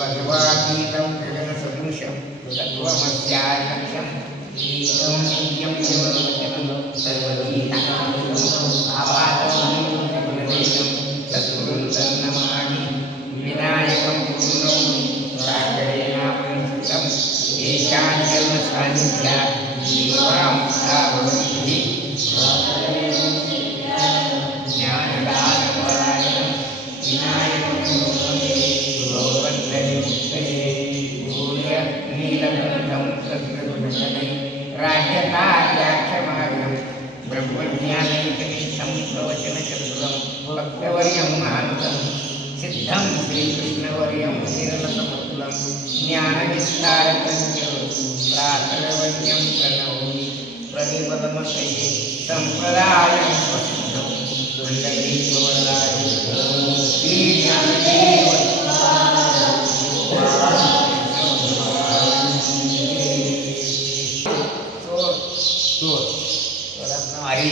सर्वदेवातीतं गगनसदृशं तत्त्वमस्यादिलक्ष्यं ईशं नित्यं सर्ववचनं सर्वगीतानां आपादं तत्पुरुं तन्नमामि विनायकं पूर्णं राजरेणापरिचितं येषां जन्मसान्निध्यात् जीवां सावन्ति ज्ञानदानपरायणं विनायकं नीलकण्ठं तद्गुणगणै राज्यकार्याख्यमार्गं ब्रह्मज्ञानैकनिष्ठं प्रवचनचतुरं भक्तवर्यं महान्तं सिद्धं श्रीकृष्णवर्यं निरलसमतुलं ज्ञानविस्तारकं च प्रातरवन्यं प्रणौमि प्रणिपदमतये सम्प्रदायं स्वसिद्धं वन्दतीवराय श्रीज्ञानदेव हरी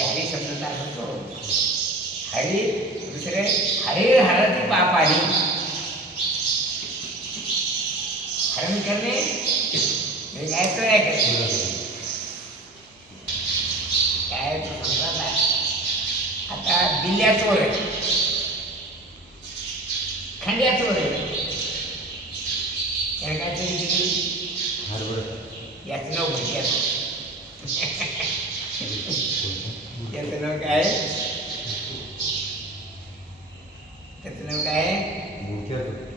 हरी शब्दाचा अर्थ चोर. हरी दुसरे हरे हरती पापारी हरण करणे म्हणजे काय तर आहे काय समजा. आता बिल्ल्या चोर आहे, खंड्या चोर आहे, त्याने काय चोरी केली? याचं नाव भटक्याचं. त्याचं नाव काय? त्याचं नाव काय?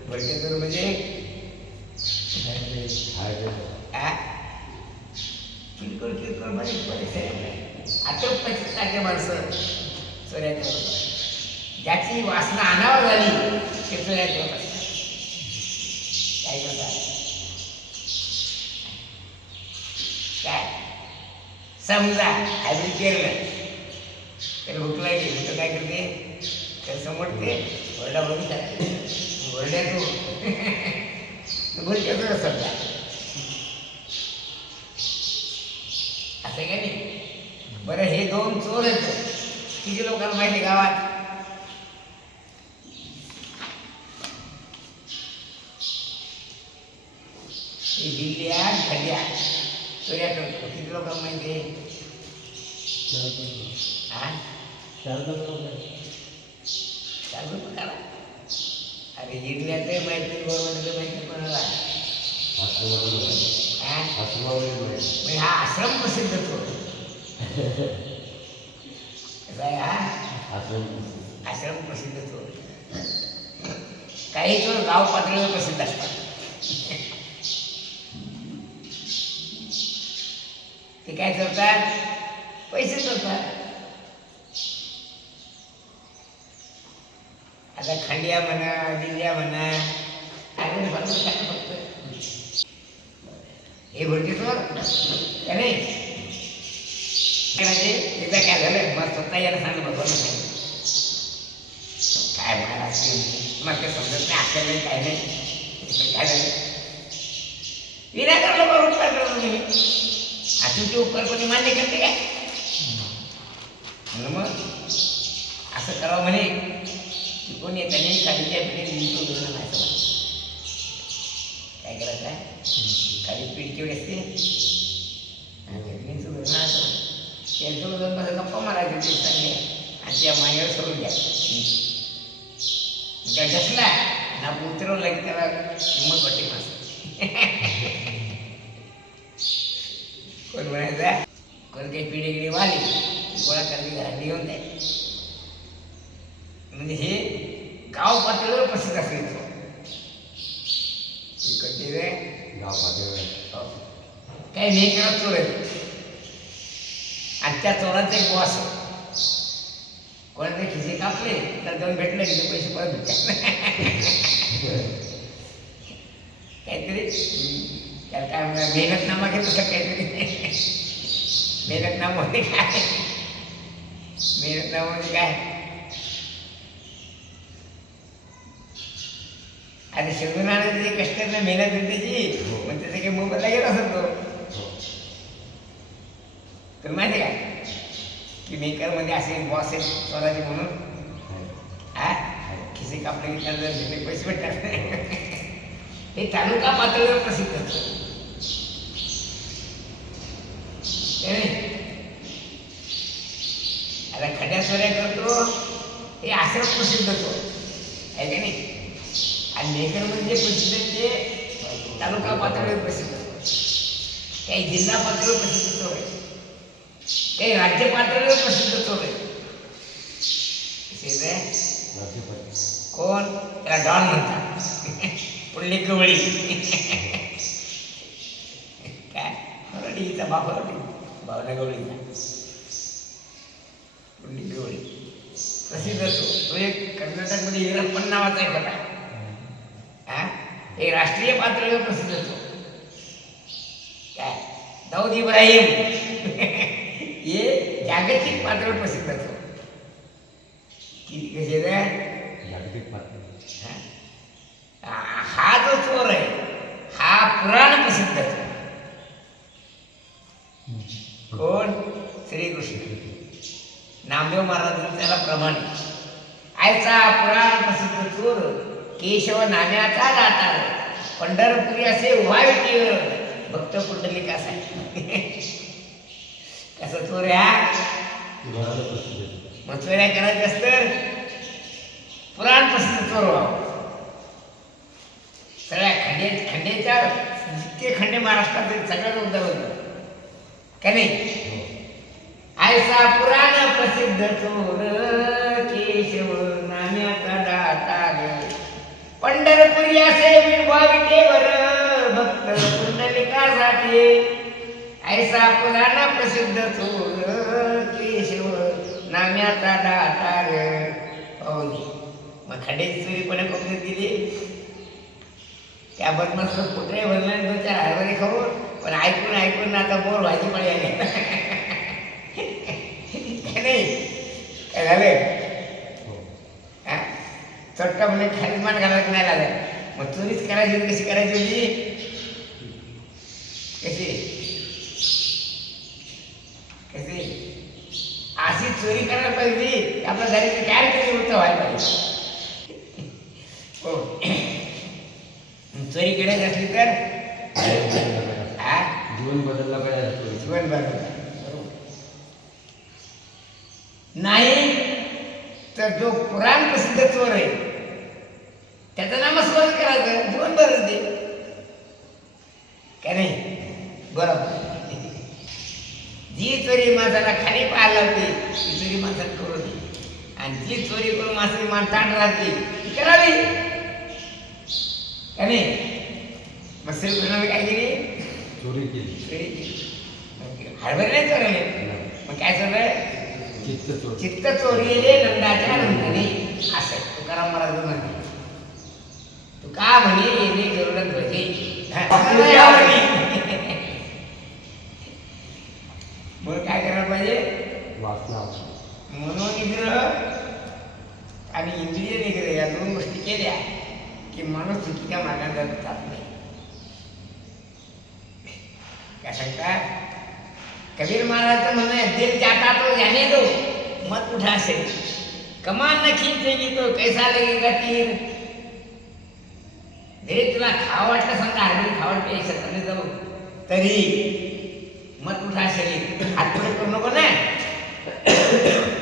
भटक्याचं म्हणजे किरकोळ किरकोळ मध्ये आता पैसे माणसं चोऱ्याच्या ज्याची वासना अनावर झाली ते चोऱ्याच्या काय करतात? काय समजा आधी केलं त्याला भूक लागली तर काय करते? त्याला समोर ते ओरडा बघून टाकते. ओरड्याचो भूलक्याचो समजा असं काय नाही. बरं हे दोन चोर आहेत किती लोकांना माहिती गावात? दिल्ल्या खड्या चोऱ्या करतो किती लोकांना माहिती आहे? 4 लोक करा. अरे जिल्ह्यात माहिती गव्हर्नमेंटचं माहिती कोणाला? म्हणजे हा आश्रम प्रसिद्ध चोर कसा आहे हा आश्रम प्रसिद्ध चोर. काही चोर गाव पातळीवर प्रसिद्ध असतात. ते काय करतात? पैसे चोरतात. आता खंडिया म्हणा दिल्ल्या म्हणा फक्त हे भरती चोर का नाही? एकदा काय झालं मग स्वतः याला सांगलं भगवान सांगितलं काय महाराज मग ते समजत नाही आपल्याला काय नाही. काय झालं? विनाकारण लोक उपकार करतो तुम्ही तुमचे उपकार कोणी मान्य करते काय? मग असं करावं म्हणे की कोणी त्याने खालीच्या पिढी लिंचो धरणं नाही समज. काय करायचं आहे? खाली पीठ केवढी असते लिंचो धरणं असं त्यांचं माझं गप्पा मारायचे ते सांगे आणि त्या मानेवर सोडून द्या. त्या डसला ना उतरवलं की त्याला हिंमत वाटते माणसं. कोण म्हणायचा कोण काही पिढी गिडी वाली गोळा करते घरात घेऊन द्या. म्हणजे हे गाव पातळीवर प्रसिद्ध असेल गाव पातळीवर काही नाही करत चोर आहेत. आणि त्या चोराचा एक बॉस कोणाचे खिसे कापले तर जाऊन भेटले की ते पैसे परत भेटतात. काहीतरी त्याला काय म्हणतात मेहनतनामा घेतो सर काहीतरी. मेहनतनामा म्हणजे काय? मेहनतनामा म्हणजे काय? अरे शोधून आणायचं जे कष्ट आहे ना मेहनत आहे त्याची मग त्याचं काही मोबाईलला घेत असत तो. तर माहिती काय की मेकरमध्ये असे बॉस आहेत चोराचे म्हणून खिसे कापले की त्यांना पैसे भेटतात. हे तालुका पातळीवर प्रसिद्ध होतं. आता खड्यासोऱ्या करतो हे असं प्रसिद्ध होतो आहे का नाही. आणि मेकर म्हणजे प्रसिद्ध ते तालुका पातळीवर प्रसिद्ध होतो, काही जिल्हा पातळीवर प्रसिद्ध चोर आहे, काही राज्य पातळीवर प्रसिद्ध चोर आहे. कोण त्याला डॉन म्हणतात, पुढली गवळी काय हिचा बाप भावना गवळीचा पुढली गवळी प्रसिद्ध असतो. तो एक कर्नाटकमध्ये वीरप्पन नावाचा एक होता, एक राष्ट्रीय पातळीवर प्रसिद्ध असतो. काय दाऊद इब्राहिम हे जागतिक पातळीवर प्रसिद्ध असतो. किती कसे जागतिक पातळी. हा जो चोर आहे हा पुराण प्रसिद्ध असतो. कोण? श्रीकृष्ण. नामदेव महाराज त्याला प्रमाणे आयचा पुराण प्रसिद्ध चोर केशव नाम्याचा दातार पंढरपुरी असे उभा विटीवर भक्त पुंडलिकासा. कसं चोर ह्या मग चोऱ्या करायचं असतं पुराण प्रसिद्ध चोर व्हावं. सगळ्या खंडेच्या जितके खंडे महाराष्ट्रात सगळ्यात उदाहरण का नाही. आयसा पुराण प्रसिद्ध चोर केशव नाम्याचा दातार पंढरपुरी असे विठवा विटेवर भक्त पुंडलिकासाठी. ऐसा पुराण प्रसिद्ध चोर केशव नाम्याचा दातार. मग खंडेची चोरी कोणा कोपऱ्यात गेली. त्या बदमासला कुठे भरलं दोन चार हरभरे खाऊन, पण ऐकून ऐकून आता बोर भाजी पळी आली नाही. काय झालं चट्टा म्हणजे खाली मान घालायला नाही लागत. मग चोरीच करायची कशी करायची होती कशी कशी अशी चोरी करायला पाहिजे. आपल्या घरी काय तरी होतं व्हायला पाहिजे. हो चोरी करायची असली तर जीवन बदलला पाहिजे. जीवन बदलला नाही तर जो पुराण प्रसिद्ध चोर आहे त्याचं नामस्मरण करायचं जीवन बदलते का नाही. बरोबर. जी चोरी माणसाला खाली पाहायला होती ती चोरी माणसाला करू दे, आणि जी चोरी करून माणसाची मान ताण राहते ती करावी का नाही. मग श्रीकृष्णाने काय केली? चोरी केली. चोरी केली. हरभरे नाही चोरले. मग काय चोरलं? चित्त चोरीले नंदाच्या नंदने. असं तुकाराम महाराज म्हणते. तू का म्हणे येणे गरुड ध्वजे मग काय करायला पाहिजे? वाचना. मनोनिग्रह आणि इंद्रिय निग्रह या दोन गोष्टी केल्या की माणूस चुकीच्या मार्गाने जात नाही. काय सांगतात कबीर महाराजचं म्हणणं आहे, दिल जाता तो जाने दो मत उठा से कमान न खींचेगी तो कैसा लगेगा तीर. जरी तुला खावं वाटलं समजा हरभरी खावं प्यायचं जाऊ तरी मत उठा शरीर हात पुढे करू नको ना.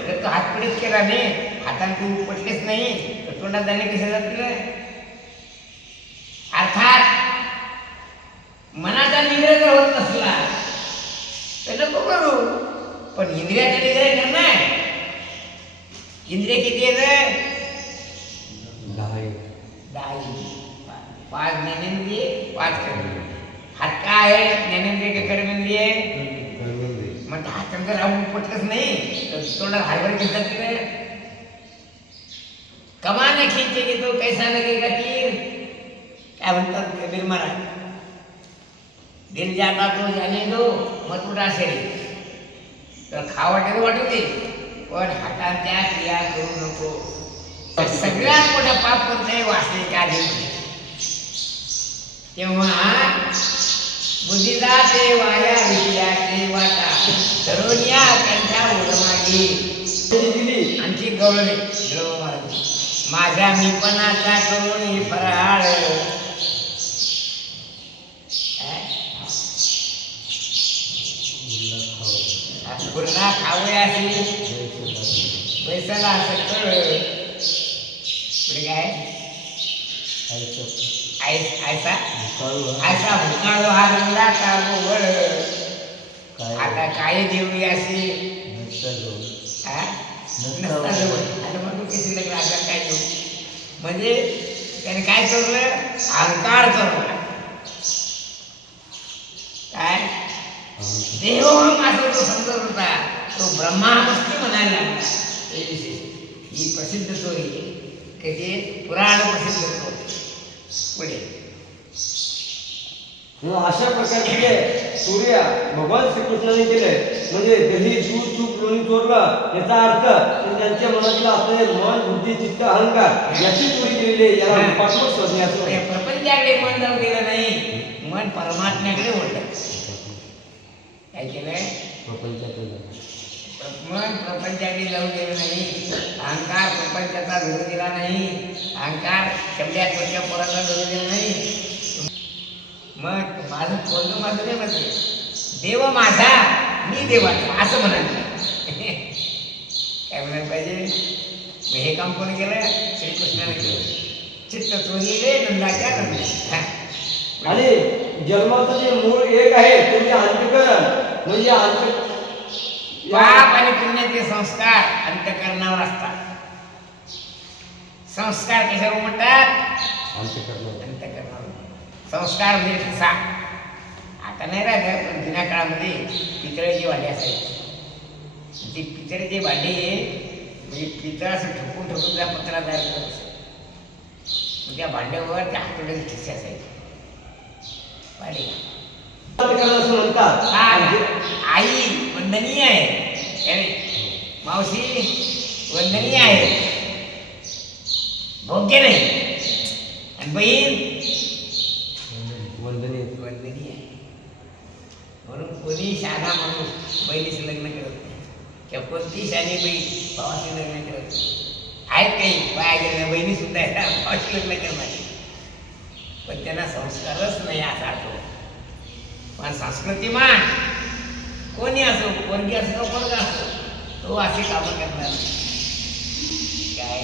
जर तो हात पुढेच केला नाही, हाताने तू उपटलेच नाही तर तोंडात जाणे कसे जातील. अर्थात मनाचा निग्रह जर होत नसला तर नको करू, पण इंद्रियाचा निग्रह कर ना. इंद्रिय किती आहेत? 10. 5 ज्ञानेंद्रिय 5 कर्मेंद्रिय. हात काय आहे? ज्ञानेंद्रिय का कर्मेंद्रिय? मग हाताने जर आपण पटलंच नाही तर तोंडात हरभरे घेतात की नाही. कमाने खींचेगी तो कैसा लगेगा तीर. काय म्हणतात कबीर महाराज, दिल जाता तो जाने दो मत उठा शरीर. तर खावटे वाटू दे पण हातांच्या क्रिया करू नको. सगळ्यात मोठं पाप कोणतं वाचले का तेव्हा बुद्धीला ते वाया विद्याचे वाटा तरुण्या कंठा उडमागे दिली आणखी गवळणे माझ्या मीपणाचा करून फराळ ऐसा ऐसा भुकाळो हा रंगा का गोवळ आता काय देऊ असे हा नसता जवळ आता मग तू किती लग्न आता काय देऊ म्हणजे त्याने काय चोरलं अहंकार चोरला काय देव माझा जो समजत होता तो ब्रह्मास्ती म्हणायला लागला हे विशेष ही प्रसिद्ध चोरी कधी पुराण प्रसिद्ध चोरी पुढे अशा प्रकारचे सूर्य भगवान श्रीकृष्णाने केले म्हणजे दही दूध तूप लोणी चोरलं याचा अर्थ त्यांच्या मनातला असलेले मन बुद्धी चित्त अहंकार याची चोरी केलेली आहे याला पाठवत शोधणे असं प्रपंचाकडे मन जाऊ दिलं नाही मन परमात्म्याकडे ओढलं काय केलंय मन प्रपंचाकडे जाऊ दिलं नाही अहंकार प्रपंचाचा धरू दिला नाही अहंकार शब्दात छोट्या पोराला धरू दिला नाही मग माझं बोलणं माझं नाही म्हणते देव माझा मी देवाचा असं म्हणायला काय म्हणायला पाहिजे मग हे काम कोणी केलं श्रीकृष्णाने केलं चित्त चोरीले नंदाच्या नंदा आणि जन्माचं जे मूळ एक आहे ते म्हणजे अंतःकरण म्हणजे पाप आणि पुण्याचे संस्कार अंतःकरणावर असतात संस्कार कशावर म्हणतात अंतःकरणावर संस्कार म्हणजे ठसा आता नाही राहिलं पण जुन्या काळामध्ये पितळेची भांडी असायची ती पितळेची भांडी म्हणजे पितळ असं ठोकून ठोकून त्या पत्रा तयार करत असत त्या भांड्यावर त्या हातोड्याचे ठसे असायचे भांडी म्हणतात आई वंदनीय आहे मावशी वंदनीय आहे भोग्य नाही आणि बहीण वंदनीय आहे म्हणून कोणी शहाणा माणूस बहिणीशी लग्न करत नाही किंवा कोणती शहाणी बहीण भावाशी लग्न करत नाही आहेत काही बाया गेल्या बहिणी सुद्धा आहेत भावाशी लग्न करणार पण त्यांना संस्कारच नाही असा आठवत पण संस्कृतीमान कोणी असो पोरगी असो पोरगा असो तो असे कामं करणार काय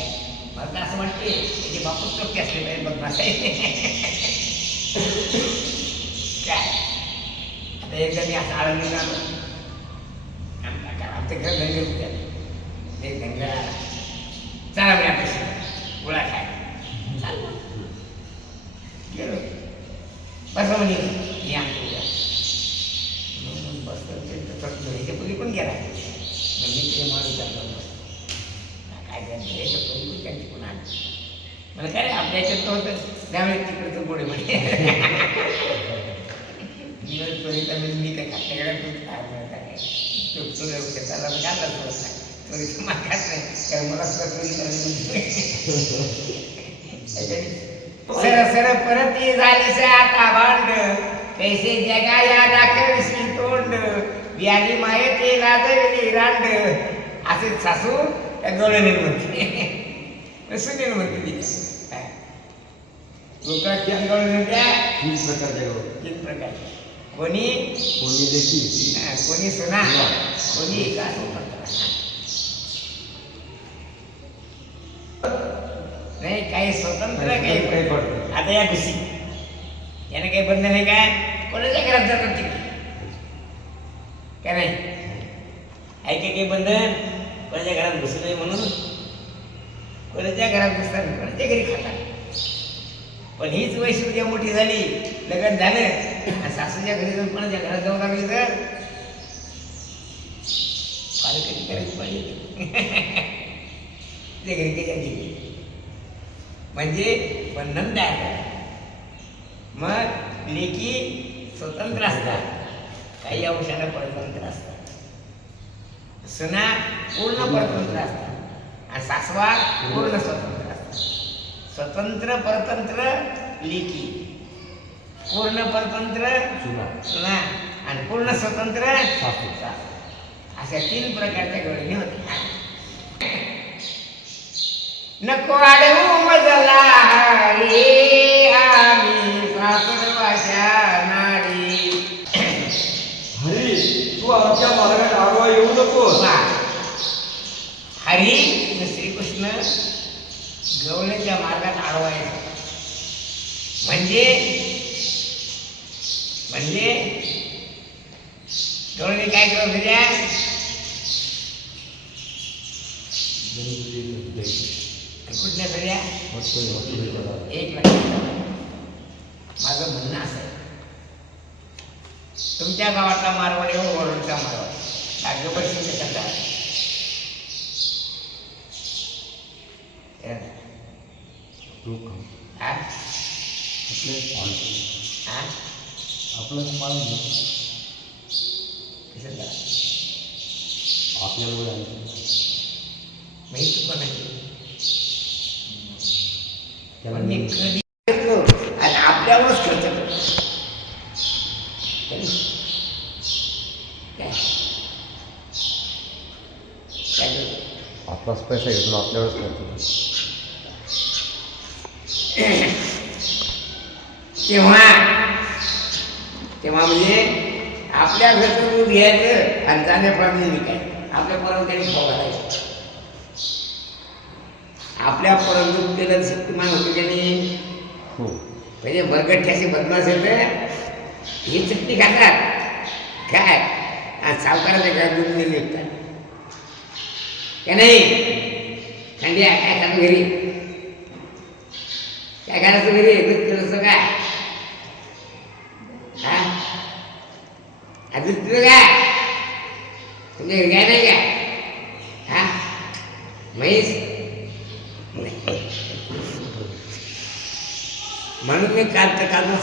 मला असं वाटते त्याचे बापूच चोक्की असले पाहिजे बघणार काय आता एकदा मी असं आळंदी झालो आमच्या घर गंगे होत्या ते गंगा चला मी आपल्या गोळा खाय चाललं गेलो बस म्हणे मी आणतो ह्याच्या पली पण गेला मी ते माणूस काय ह्याच्या पली पण त्यांची पण आली मला काय आपल्या ह्याच्यात तर होतं त्यावेळी तिकडचं पुढे म्हणजे मी काय खात्याकडे काय म्हणत आहे तुला शेताला घालला थोडं नाही चोरीचं मान खात नाही कारण मला सुद्धा चोरी करायला सर परत ये झाली से आता भांड कैसे जगा या दाखवशी तोंड बियाली माये ते लाजवली रांड असे सासू त्या गवळणी म्हणते सुनील म्हणते तिच्या लोका तीन गवळणी त्या तीन प्रकारच्या कोणी कोणी सुना कोणी एका नाही काही स्वतंत्र काही आता या खुशी याने काही बंधन आहे काय कोणाच्या घरात जातात तिकडे काय नाही ऐके काही बंधन कोणाच्या घरात घुसू नये म्हणून कोणाच्या घरात घुसतात कोणाच्या घरी खातात पण हीच वयशी उद्या मोठी झाली लग्न झालं आणि सासूच्या घरी जाऊन कोणाच्या घरात जाऊन लागली तर फार कधी करायची पाहिजे ते घरी काही गेली म्हणजे बंधन तयार करा मग लेकी स्वतंत्र असतात काही अंशाला परतंत्र असतात सुना पूर्ण परतंत्र असतात आणि सासवा पूर्ण स्वतंत्र असतात स्वतंत्र परतंत्र लेकी पूर्ण परतंत्र सुना आणि पूर्ण स्वतंत्र अशा तीन प्रकारच्या गवळणी होत्या नको आडवू मजला रे आम्ही सासरवाच्या नारी हरी तू आमच्या मार्गात आडवा येऊ नको हरी श्रीकृष्ण गवळणीच्या मार्गात आडवा येतो म्हणजे म्हणजे डोळ्याने काय करत होत्या? कुठल्या सगळ्या एक लक्षात ठेवा. माझं म्हणणं असं आहे, तुमच्या गावातला मारवाडी हो वरुडचा मारवाडी भाग्यभर कशात आहे? हा? हा? आपलं माल कशात आहे? आपल्याला माहित पण आहे. त्याला पण मी कधी करतो आणि आपल्यावरच खर्च करतो. काय काय करतो? आपलाच पैसा घेतो आपल्यावरच करतो. तेव्हा म्हणजे आपल्या घरचं दूध घ्यायचं आणि जाण्याप्रमाणे विकायचं. आपल्या परत त्यांनी खाऊ घालायचं. आपल्या परत दूध केलं शक्तिमान होतं त्याने. हो. म्हणजे बरगठ्याशी बदमाश येतं ही चटणी खातात काय आणि सावकाराच्या घरात दूध मिळून विकतात का नाही? थंडी आहे काय खातो घरी? काय करायचं घरी? दूध केलं काय? हा दूध पिलं काय? तुमच्या घरी काय नाही काय? हा म्हैस म्हणून मी काल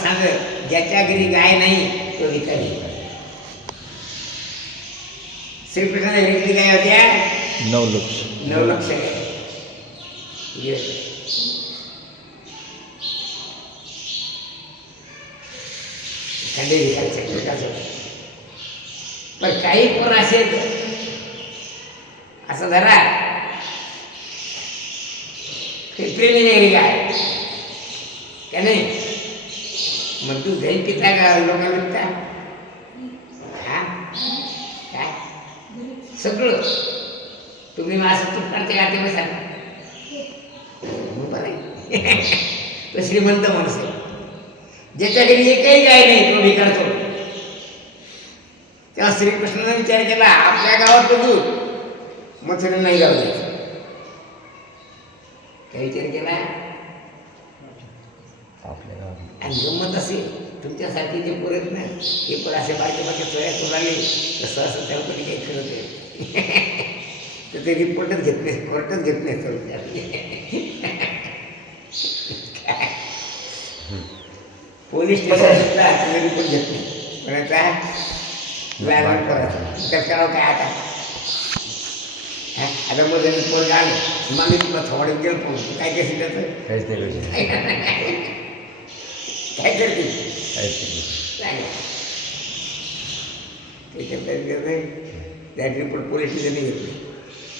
सांगत, ज्याच्या घरी गाय नाही तो भिकारी. श्रीकृष्णाच्या घरी किती गाय होत्या? 9 लक्ष. 9 लक्ष गाय. पण काही पण असेल असं धरा प्रेमीच्या घरी गाय का नाही? मग तू घरी पिता का लोक विकता? हा काय सगळं तुम्ही असं चुकणार ते गाते बसा बरं आहे. तो श्रीमंत माणूस आहे. ज्याच्या घरी एकही गाय नाही तो भिकार करतो. तेव्हा श्रीकृष्णाने विचार केला, आपल्या गावात दूध मथुरेला नाही जाऊ द्यायचं. काय विचार केला? आणि गंमत असेल तुमच्यासाठी जे पुरत नाही हे पण असे बारके बारके सोया कोणाले तसं असं त्या कधी काही खरं ते तर ते रिपोर्टच घेत नाही, कोर्टच घेत नाही पोलीस स्टेशन सुद्धा तुम्ही रिपोर्ट घेत नाही. कोणाचा व्यायाम करायचा तर करावं काय आता? आता मग रिपोर्ट आलं मला तुला थोडं गेलं पण काय काय त्याचं काहीच नाही. काय करते त्या रिपोर्ट पोलीस स्टेशनने घेतली.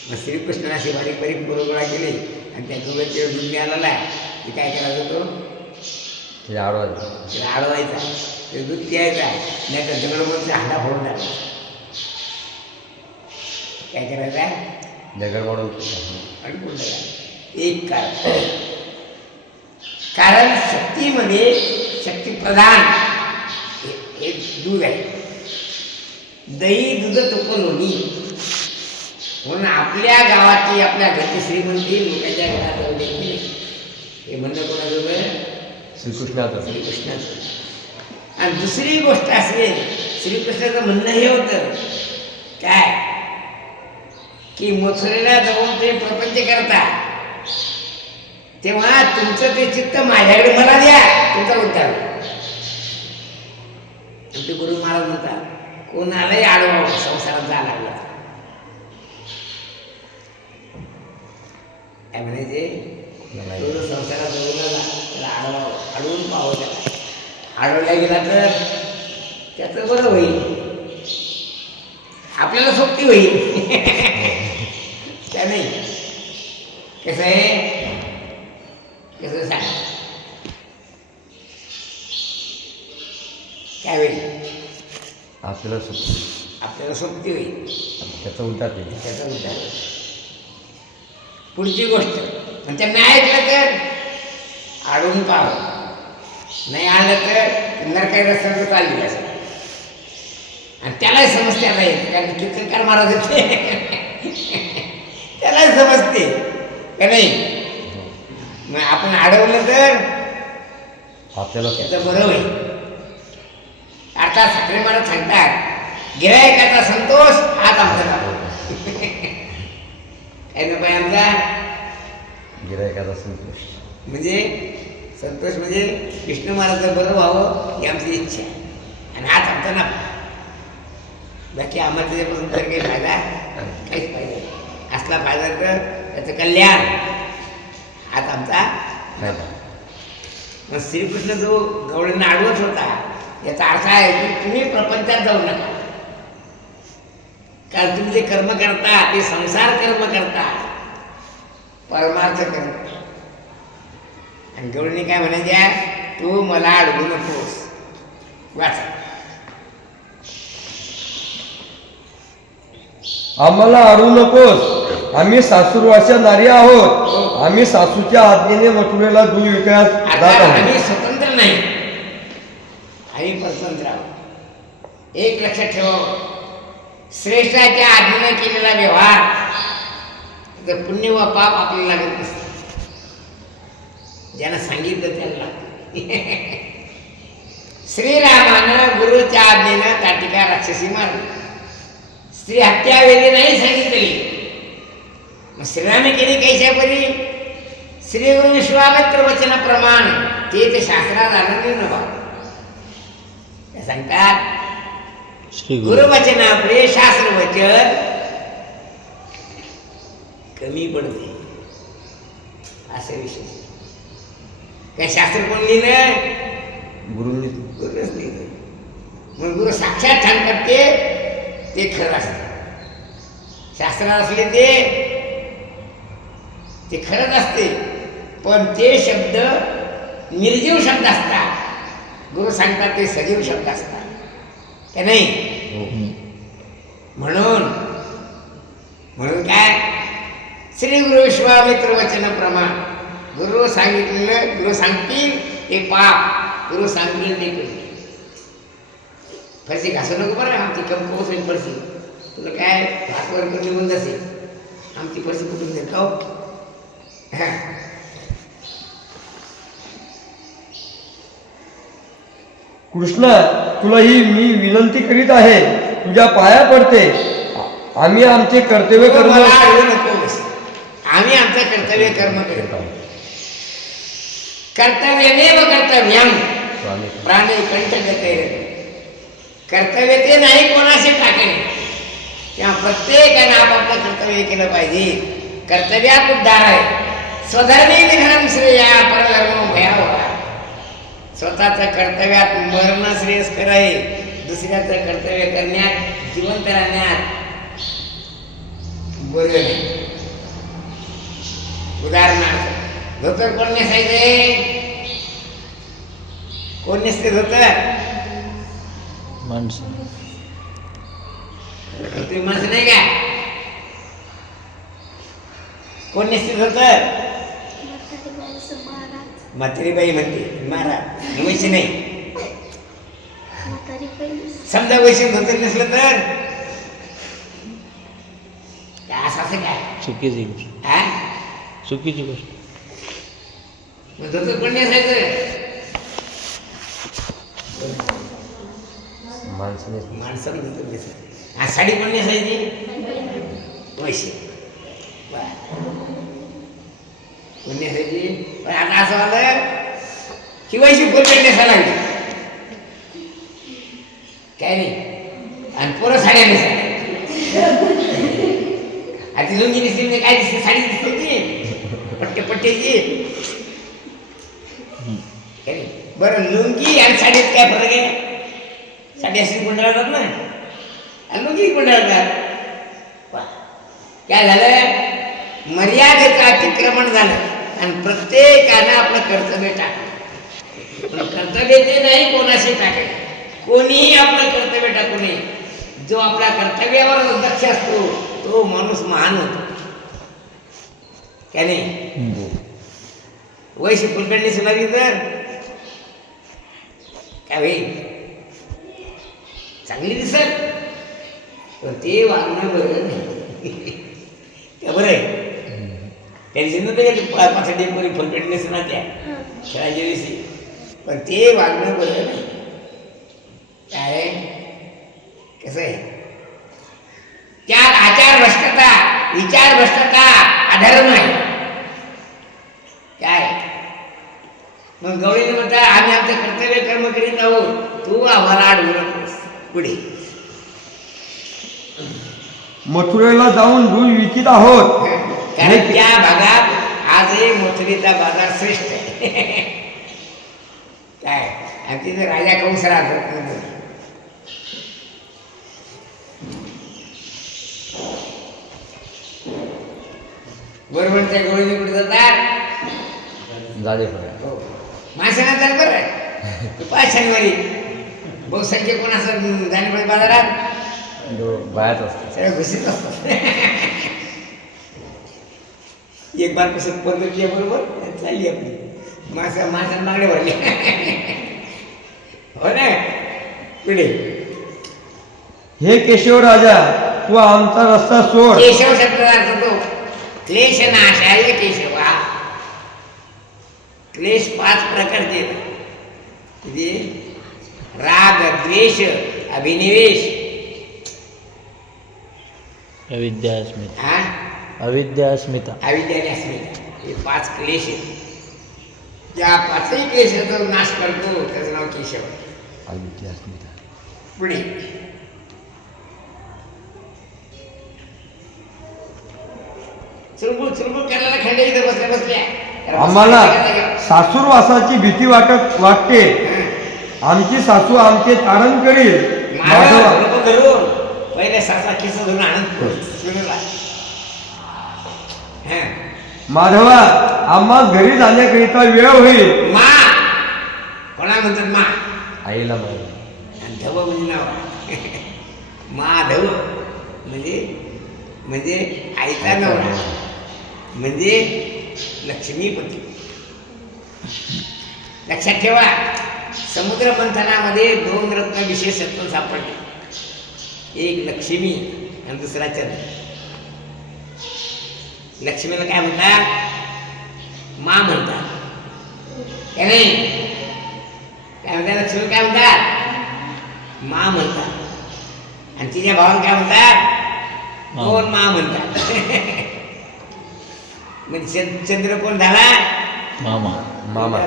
मग श्रीकृष्णाने असे बारीक बारीक पोरं गोळा केले आणि त्या गवळ्याच्या दूध मिळाला की काय करायचं तो त्याला आडवायचा. ते दूध प्यायचा नाही तर दगडमध्ये हाडा फोडून टाकायचा. काय करायचा? दगड वाढवून अडकून एक कारण शक्तीमध्ये शक्तिप्रधान हे दूध आहे. दही दूध तुप लोणी म्हणून आपल्या गावातली आपल्या घरची श्रीमंती लोकांच्या घरात जाऊ द्यायची. हे म्हणणं कोणाचं? श्रीकृष्णाचं. आणि दुसरी गोष्ट असेल श्रीकृष्णाचं म्हणणं हे होतं काय की मथुरेला जाऊन ते प्रपंच करता तेव्हा तुमचं ते चित्त माझ्याकडे मला द्या तुमचा उद्धार. आमचे गुरु महाराज म्हणतात कोणालाही आडवा संसारात जायला लागला काय म्हणायचे? तो संसारात जवळ आला त्याला अडवून पाहावं. त्याला अडवल्या गेला तर त्याचं बरं होईल, आपल्याला सोबती होईल. त्या नाही कसं आहे? कसं सांग काय होईल? आपल्याला सोबती होईल, त्याचा उद्धार होईल. त्याचा उद्धार. पुढची गोष्ट पण त्यांना ऐकलं तर अडवून पाहावं. नाही आलं तर नरकाई रस्त्यावर चालली असं. आणि त्यालाही समजते आता येते, कारण कीर्तनकार महाराज येते त्यालाही समजते का नाही. मग आपण अडवलं तर आपल्याला त्याचं बरं होईल. अर्थात साखरे महाराज सांगतात गिरायकाचा संतोष हाच आमचा लाभ. काय ना बाई आमचा गिरायकाचा संतोष. म्हणजे संतोष म्हणजे विष्णू महाराजचं बरं व्हावं ही आमची इच्छा आहे. आणि हाच आमचा ना बाकी आम्हाला त्याच्यापासून तर काही फायदा काहीच फायदा नाही. असला फायदा तर त्याचं कल्याण हाच आमचा. नाही का? मग श्रीकृष्ण जो गवळींना अडवत होता याचा अर्थ आहे की तुम्ही प्रपंचात जाऊ नका, कारण तुम्ही जे कर्म करता ते संसार कर्म करता, परमार्थ करता. आणि गवळीने काय म्हणायच्या, तू मला अडवू नकोस. वाचा. आम्हाला अडवू नकोस, आम्ही सासूरवाच्या नारी आहोत. आम्ही सासूच्या आज्ञेने मथुरेला दूध विकायला जात आता आहोत. आम्ही स्वतंत्र नाही, आम्ही परतंत्र आहोत. एक लक्षात ठेवावं, श्रेष्ठाच्या आज्ञेने केलेला व्यवहार तर पुण्य व पाप आपल्याला लागत नसतं. ज्यानं सांगितलं त्याला लागतं. श्रीरामानं गुरुच्या आज्ञेनं ताटिका राक्षसी मारली. स्त्री हत्या वेळी नाही सांगितलेली. मग श्रीरामे केली कैशा परी, श्री गुरु विश्वामित्र वचन प्रमाण ते ते शास्त्रात आनंदी नवा. त्या सांगतात श्री गुरुवचनापुढे शास्त्र वचन कमी पडते असे विशेष. काय शास्त्र कोण लिहिलं? गुरुंनी गुरुच लिहिलं. मग गुरु साक्षात ठाण करते ते खरं असतं. शास्त्रात असले ते खरंच असते, पण ते शब्द निर्जीव शब्द असतात. गुरु सांगतात ते सजीव शब्द असतात का नाही. म्हणून काय, श्री गुरु विश्वामित्र वचन प्रमाण. गुरु सांगितलेलं गुरु सांगतील ते पाप, गुरु सांगतील ते करू. फरशी घासू नको बरं, आमची कम पोहोचून फरशी तुला काय हातवर करून निघून जाते. आमची फरशी कुठून देत हो. कृष्णा, तुला ही मी विनंती करीत आहे, तुझ्या पाया पडते. आम्ही आमचे कर्तव्य तू कर्म मला अडवू नकोस. आम्ही आमचं कर्तव्य कर्म करतो. कर्तव्यमेव कर्तव्यम स्वामी प्राणी कंठगते. कर्तव्य ते नाही कोणाशी टाकणे. तेव्हा प्रत्येकाने आपापलं कर्तव्य केलं पाहिजे. कर्तव्यात उद्धार आहे. स्वधर्मी निधनम श्रेया परधर्म भयावहा. स्वतःचं कर्तव्यात मरण श्रेयस्कर आहे. दुसऱ्याचं कर्तव्य करण्यात, जिवंत राहण्यात बरं नाही. उदाहरणार्थ धोतर कोण नेसायचे? कोण नेसते धोतर? माणसं तुम्ही माणसं नाही का? कोण नेसते धोतर? म्हातारी बाई म्हणते महाराज, वैशी नाही. समजा वैशी धोतर नसलं तर काय असं काय चुकीची गोष्ट, हा? चुकीची गोष्ट. मग धोतर कोण नेसायचं? माणसाने माणसाने धोतर नेसायचं. हा साडी कोण नेसायची? वैशी. कोण नेसायची? पण आता असं आलं की वैशी फुलपेट नेसायला लागली. काय नाही. आणि पोरं साड्या नेसायला. आधी लुंगी दिसली म्हणजे काय दिसते? साडी दिसते ती पट्ट्याची. काय नाही. बरं, लुंगी आणि साडीत काय फरक आहे? साडी अशी गुंडाळतात ना, आणि लुंगी गुंडाळतात. काय झालं? मर्यादेचं अतिक्रमण झालं आणि प्रत्येकानं आपलं कर्तव्य टाकलं. पण कर्तव्य ते नाही कोणाशी टाकेल. कोणीही आपलं कर्तव्य टाकू नये. जो आपल्या कर्तव्यावर दक्ष असतो तो माणूस महान होतो. काय नाही. वैशी फुलपेंडी सुनाली तर काय होईल चांगली दिसल पण ते वागणं बरं नाही त्या बरं आहे त्यांची नव्हतं का पाच डेपोरी फलपेटनेस ना त्या खेळाच्या दिवशी पण ते वागणं बरं नाही काय कसं आहे त्यात आचार भ्रष्टता विचार भ्रष्टता अधर्म आहे काय मग गवळीने म्हणता आम्ही आमचं कर्तव्य कर्म करीत आहोत तू आम्हाला अडवू नकोस पुढे मथुरेला जाऊन दूध विकत आहोत कारण त्या भागात आजही मथुरेचा बाजार श्रेष्ठ आहे काय आणि तिथे राजा कंस राहतो बरोबरच्या गोळीने कुठे जातात जाळे पर्यंत हो माणसाला तर बरं आहे तू पाच शनिवारी बहुसंख्य कोण असं जाणे बाजारात बाहेरच असतात सगळं घुसीत असतात एक बार कसं पद्धती बरोबर चालली आपली माणसं मागणे भरले हो ना पुढे हे केशव राजा तू आमचा रस्ता सोड केशव शब्दाचा तो क्लेश नाशाय केशवा क्लेश 5 प्रकारचे म्हणजे राग द्वेष अभिनिवेश अविद्या अस्मिता हा अविद्या अस्मिता अविद्या आणि अस्मिता हे 5 क्लेश आहेत त्या 5ही क्लेशाचा नाश करतो त्याचं नाव केशव अविद्या अस्मिता पुढे चुलबुल चुलबुल करायला खंडे इथे बसल्या बसल्या आम्हाला सासूरवासाची भीती वाटते आमची सासू आमचे तारण करील माधवा करून पहिले सासा किस धरून आनंद सुरूला माधवा आम्हा घरी जाण्याकरिता वेळ होईल मा कोणा म्हणतात मा आईला माहिती धव म्हणजे नाव माधव म्हणजे आईचा नवरा म्हणजे लक्ष्मीपती लक्षात ठेवा समुद्र मंथनामध्ये 2 रत्न विशेषत्व सापडले एक लक्ष्मी आणि दुसरा चंद्र लक्ष्मीला काय म्हणतात मा म्हणतात काय नाही काय म्हणतात लक्ष्मी काय म्हणतात मा म्हणतात आणि तिच्या भावाला काय म्हणतात 2 मा म्हणतात म्हणजे चंद्र कोण झाला मामा मामा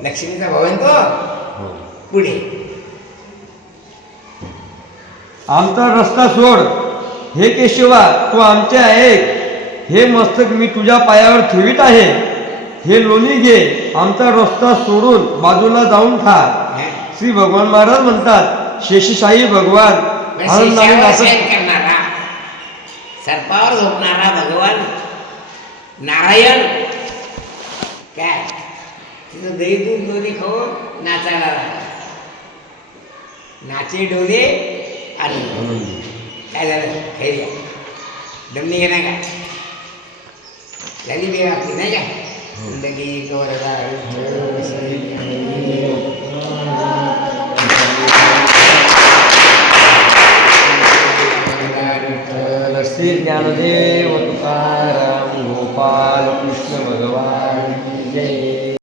लक्ष्मीचा भाऊ आहे तो हो पुढे आमचा रस्ता सोड हे केशवा तू आमचे ऐक हे मस्तक मी तुझ्या पायावर ठेवीत आहे हे लोणी घे आमचा रस्ता सोडून बाजूला जाऊन खा श्री भगवान महाराज म्हणतात शेषशाही भगवान करणारा सर्पावर झोपणारा भगवान नारायण काय तिथं दही दूध दोन्ही खाऊन नाचायला लागला नाचे डोले आनंद काय झालं खैर्या दमनी घेणार का झाली बे आपली नाही का जिंदगी कवरदा श्री ज्ञानदेव तुकाराम गोपाल कृष्ण भगवान जय